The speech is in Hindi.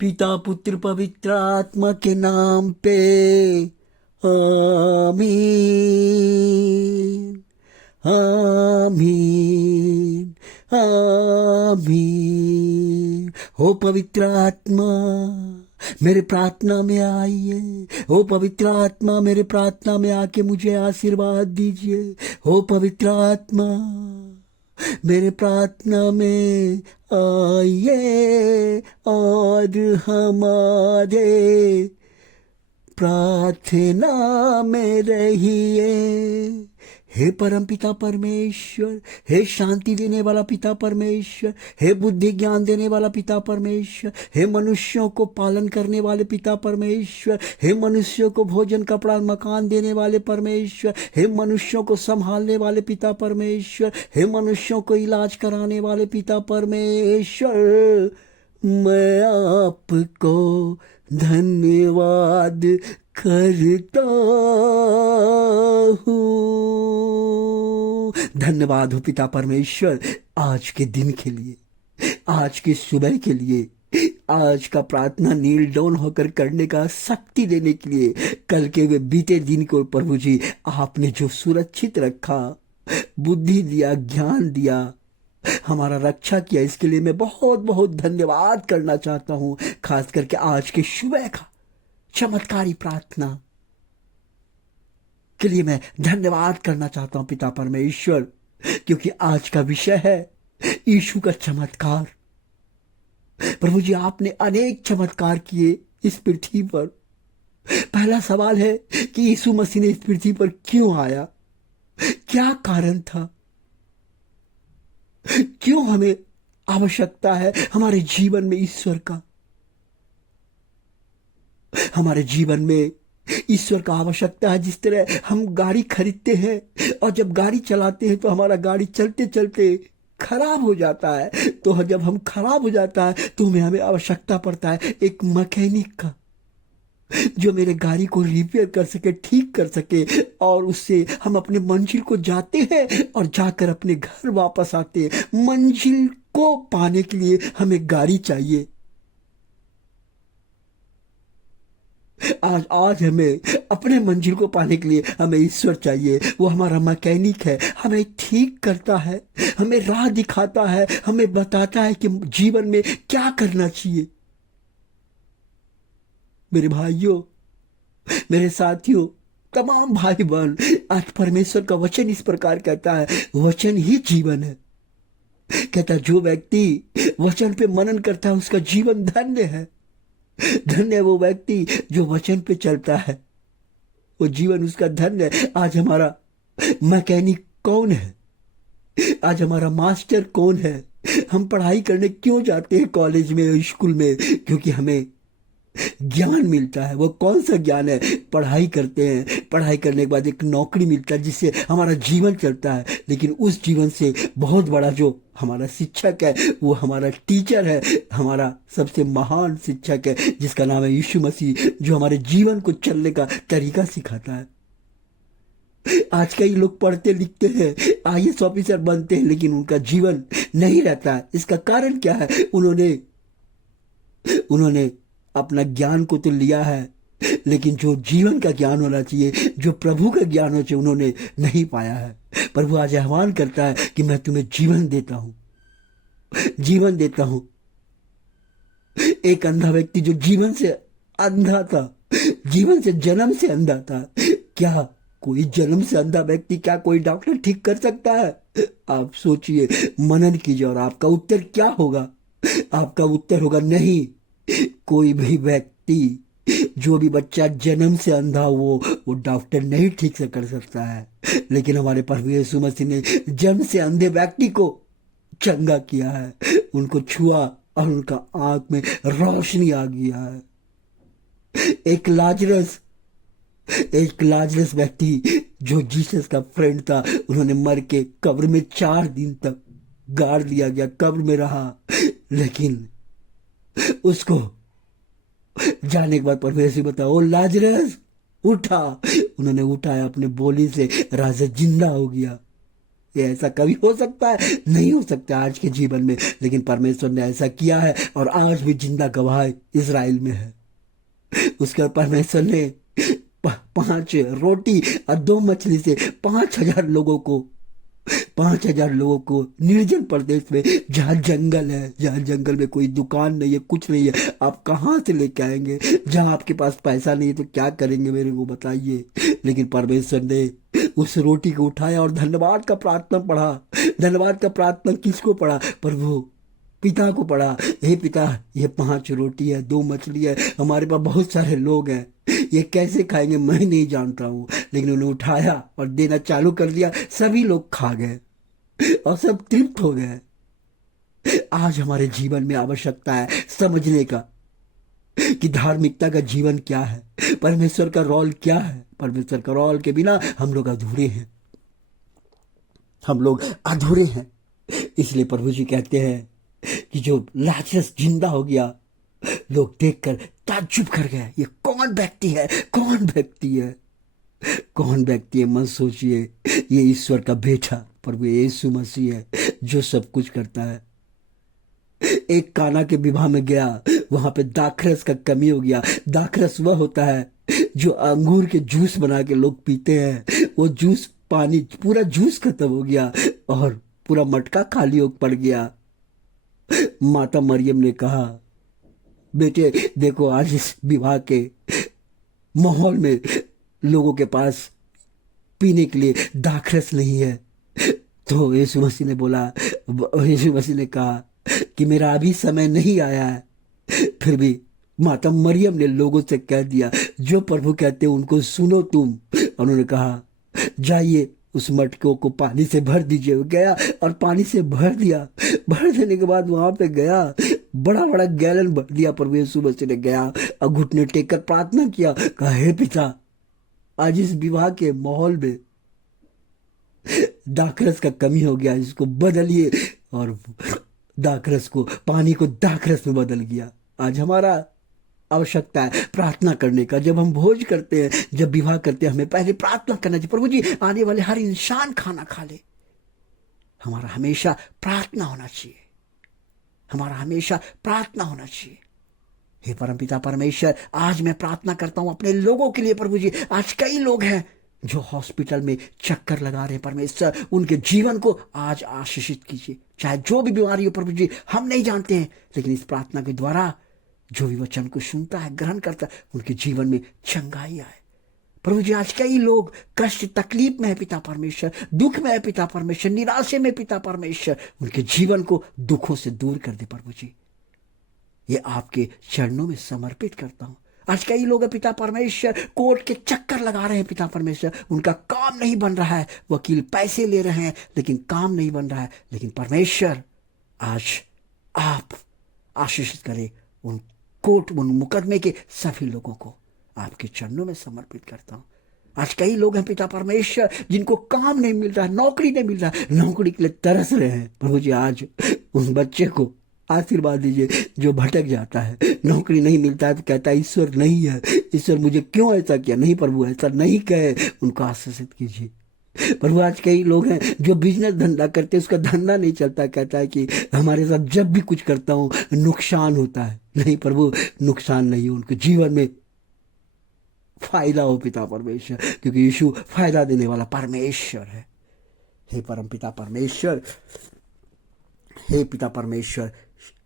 पिता पुत्र पवित्र आत्मा के नाम पे आमीन। आमीन। आमीन। हो पवित्र आत्मा मेरे प्रार्थना में आइए। हो पवित्र आत्मा मेरे प्रार्थना में आके मुझे आशीर्वाद दीजिए। हो पवित्र आत्मा मेरे प्रार्थना में आइए और हमारे प्रार्थना में रहिए। हे परम पिता परमेश्वर, हे शांति देने वाला पिता परमेश्वर, हे बुद्धि ज्ञान देने वाला पिता परमेश्वर, हे मनुष्यों को पालन करने वाले पिता परमेश्वर, हे मनुष्यों को भोजन कपड़ा मकान देने वाले परमेश्वर, हे मनुष्यों को संभालने वाले पिता परमेश्वर, हे मनुष्यों को इलाज कराने वाले पिता परमेश्वर, मैं आपको धन्यवाद करता हूँ। धन्यवाद हो पिता परमेश्वर आज के दिन के लिए, आज की सुबह के लिए, आज का प्रार्थना नील डाउन होकर करने का शक्ति देने के लिए, कल के वे बीते दिन को प्रभु जी आपने जो सुरक्षित रखा, बुद्धि दिया, ज्ञान दिया, हमारा रक्षा किया, इसके लिए मैं बहुत बहुत धन्यवाद करना चाहता हूँ। खास करके आज के सुबह का चमत्कारी प्रार्थना के लिए मैं धन्यवाद करना चाहता हूँ पिता परमेश्वर, क्योंकि आज का विषय है यीशु का चमत्कार। प्रभु जी आपने अनेक चमत्कार किए इस पृथ्वी पर। पहला सवाल है कि यीशु मसीह ने इस पृथ्वी पर क्यों आया, क्या कारण था, क्यों हमें आवश्यकता है हमारे जीवन में ईश्वर का। हमारे जीवन में ईश्वर का आवश्यकता है। जिस तरह हम गाड़ी खरीदते हैं और जब गाड़ी चलाते हैं तो हमारा गाड़ी चलते चलते खराब हो जाता है, तो जब हम खराब हो जाता है तो हमें आवश्यकता पड़ता है एक मैकेनिक का, जो मेरे गाड़ी को रिपेयर कर सके, ठीक कर सके, और उससे हम अपने मंजिल को जाते हैं और जाकर अपने घर वापस आते हैं। मंजिल को पाने के लिए हमें गाड़ी चाहिए। आज हमें अपने मंजिल को पाने के लिए हमें ईश्वर चाहिए। वो हमारा मैकेनिक है, हमें ठीक करता है, हमें राह दिखाता है, हमें बताता है कि जीवन में क्या करना चाहिए। मेरे भाइयों, मेरे साथियों, तमाम भाई बहन, आज परमेश्वर का वचन इस प्रकार कहता है, वचन ही जीवन है। कहता जो व्यक्ति वचन पे मनन करता है उसका जीवन धन्य है। धन्य है वो व्यक्ति जो वचन पे चलता है, वो जीवन उसका धन्य है। आज हमारा मैकेनिक कौन है, आज हमारा मास्टर कौन है। हम पढ़ाई करने क्यों जाते हैं कॉलेज में, स्कूल में? क्योंकि हमें ज्ञान मिलता है। वो कौन सा ज्ञान है? पढ़ाई करते हैं, पढ़ाई करने के बाद एक नौकरी मिलता है जिससे हमारा जीवन चलता है। लेकिन उस जीवन से बहुत बड़ा जो हमारा शिक्षक है, वो हमारा टीचर है, हमारा सबसे महान शिक्षक है, जिसका नाम है यीशु मसीह, जो हमारे जीवन को चलने का तरीका सिखाता है। आज कई लोग पढ़ते लिखते हैं, आईएएस ऑफिसर बनते हैं, लेकिन उनका जीवन नहीं रहता है। इसका कारण क्या है? उन्होंने अपना ज्ञान को तो लिया है, लेकिन जो जीवन का ज्ञान होना चाहिए, जो प्रभु का ज्ञान होना चाहिए, उन्होंने नहीं पाया है। प्रभु आज आह्वान करता है कि मैं तुम्हें जीवन देता हूं, जीवन देता हूं। एक अंधा व्यक्ति जो जीवन से अंधा था, जीवन से जन्म से अंधा था, क्या कोई जन्म से अंधा व्यक्ति, क्या कोई डॉक्टर ठीक कर सकता है? आप सोचिए, मनन कीजिए और आपका उत्तर क्या होगा? आपका उत्तर होगा नहीं। कोई भी व्यक्ति, जो भी बच्चा जन्म से अंधा हो, वो डॉक्टर नहीं ठीक से कर सकता है। लेकिन हमारे प्रभु यीशु मसीह ने जन्म से अंधे व्यक्ति को चंगा किया है, उनको छुआ और उनका आंख में रोशनी आ गया है। एक लाजरस व्यक्ति जो जीसस का फ्रेंड था, उन्होंने मर के कब्र में 4 दिन तक गाड़ दिया गया, कब्र में रहा। लेकिन उसको जाने के बाद प्रभु यीशु बताओ, ओ लाजरस उठा। उन्होंने उठाया, अपने बोली से राजा जिंदा हो गया। ये ऐसा कभी हो सकता है? नहीं हो सकता आज के जीवन में, लेकिन परमेश्वर ने ऐसा किया है और आज भी जिंदा गवाह इजराइल में है। उसके बाद परमेश्वर ने 5 रोटी और 2 मछली से 5,000 लोगों को निर्जन प्रदेश में, जहाँ जंगल है, जहाँ जंगल में कोई दुकान नहीं है, कुछ नहीं है, आप कहाँ से लेके आएंगे? जहाँ आपके पास पैसा नहीं है तो क्या करेंगे, मेरे को बताइए। लेकिन परमेश्वर ने उस रोटी को उठाया और धन्यवाद का प्रार्थना पढ़ा। धन्यवाद का प्रार्थना किसको पढ़ा? प्रभु पिता को पढ़ा। हे पिता, ये 5 रोटी है, 2 मछली है, हमारे पास बहुत सारे लोग हैं, ये कैसे खाएंगे मैं नहीं जानता हूँ। लेकिन उन्हें उठाया और देना चालू कर दिया, सभी लोग खा गए और सब तृप्त हो गए। आज हमारे जीवन में आवश्यकता है समझने का कि धार्मिकता का जीवन क्या है, परमेश्वर का रोल क्या है। परमेश्वर का रोल के बिना हम लोग अधूरे हैं, हम लोग अधूरे हैं। इसलिए प्रभु जी कहते हैं कि जो लाजरस जिंदा हो गया, लोग देखकर ताज्जुब कर गए, ये कौन व्यक्ति है, कौन व्यक्ति है, कौन व्यक्ति है? मत सोचिए, ये ईश्वर का बेटा प्रभु यीशु मसीह है जो सब कुछ करता है। एक काना के विवाह में गया, वहां पे दाखरस का कमी हो गया। दाखरस वह होता है जो अंगूर के जूस बना के लोग पीते हैं। वो जूस, पानी, पूरा जूस खत्म हो गया और पूरा मटका खाली हो पड़ गया। माता मरियम ने कहा, बेटे देखो, आज इस विवाह के माहौल में लोगों के पास पीने के लिए दाखरस नहीं है। तो यीशु मसीह ने बोला, यीशु मसीह ने कहा कि मेरा अभी समय नहीं आया है। फिर भी माता मरियम ने लोगों से कह दिया, जो प्रभु कहते हैं उनको सुनो तुम। उन्होंने कहा, जाइए उस मटकों को पानी से भर दीजिए। वो गया और पानी से भर दिया। भर देने के बाद वहां पे गया, बड़ा बड़ा गैलन भर दिया। प्रभु यीशु मसीह ने गया और घुटने टेक कर प्रार्थना किया, कहा, हे पिता, आज इस विवाह के माहौल में दाखरस का कमी हो गया, इसको बदलिए। और दाखरस को, पानी को दाखरस में बदल गया। आज हमारा आवश्यकता है प्रार्थना करने का। जब हम भोज करते हैं, जब विवाह करते हैं, हमें पहले प्रार्थना करना चाहिए, प्रभु जी आने वाले हर इंसान खाना खा ले। हमारा हमेशा प्रार्थना होना चाहिए, हमारा हमेशा प्रार्थना होना चाहिए। हे परमपिता परमेश्वर, आज मैं प्रार्थना करता हूं अपने लोगों के लिए। प्रभु जी, आज कई लोग हैं जो हॉस्पिटल में चक्कर लगा रहे हैं। परमेश्वर, उनके जीवन को आज आशीषित कीजिए। चाहे जो भी बीमारी हो प्रभु जी, हम नहीं जानते हैं, लेकिन इस प्रार्थना के द्वारा जो भी वचन को सुनता है, ग्रहण करता है, उनके जीवन में चंगाई आए। प्रभु जी, आज कई लोग कष्ट तकलीफ में है पिता परमेश्वर, दुख में है पिता परमेश्वर, निराशे में पिता परमेश्वर, उनके जीवन को दुखों से दूर कर दे प्रभु जी। ये आपके चरणों में समर्पित करता हूं। आज कई लोग पिता परमेश्वर कोर्ट के चक्कर लगा रहे हैं पिता परमेश्वर, उनका काम नहीं बन रहा है, वकील पैसे ले रहे हैं लेकिन काम नहीं बन रहा है। लेकिन परमेश्वर, आज आप आशीषित करें उन कोर्ट, उन मुकदमे के सभी लोगों को आपके चरणों में समर्पित करता हूं। आज कई लोग हैं पिता परमेश्वर जिनको काम नहीं मिल रहा है, नौकरी नहीं मिल रहा है, नौकरी के लिए तरस रहे हैं। प्रभु जी, आज उस बच्चे को आशीर्वाद दीजिए जो भटक जाता है, नौकरी नहीं मिलता है तो कहता है ईश्वर नहीं है, ईश्वर मुझे क्यों ऐसा किया। नहीं प्रभु, ऐसा नहीं कहे, उनको आशीषित कीजिए। प्रभु, आज कई लोग हैं जो बिजनेस धंधा करते हैं, उसका धंधा नहीं चलता, कहता है कि हमारे साथ जब भी कुछ करता हूं नुकसान होता है। नहीं प्रभु, नुकसान नहीं हो, उनके जीवन में फायदा हो पिता परमेश्वर, क्योंकि यीशु फायदा देने वाला परमेश्वर है। हे परम पिता परमेश्वर, हे पिता परमेश्वर,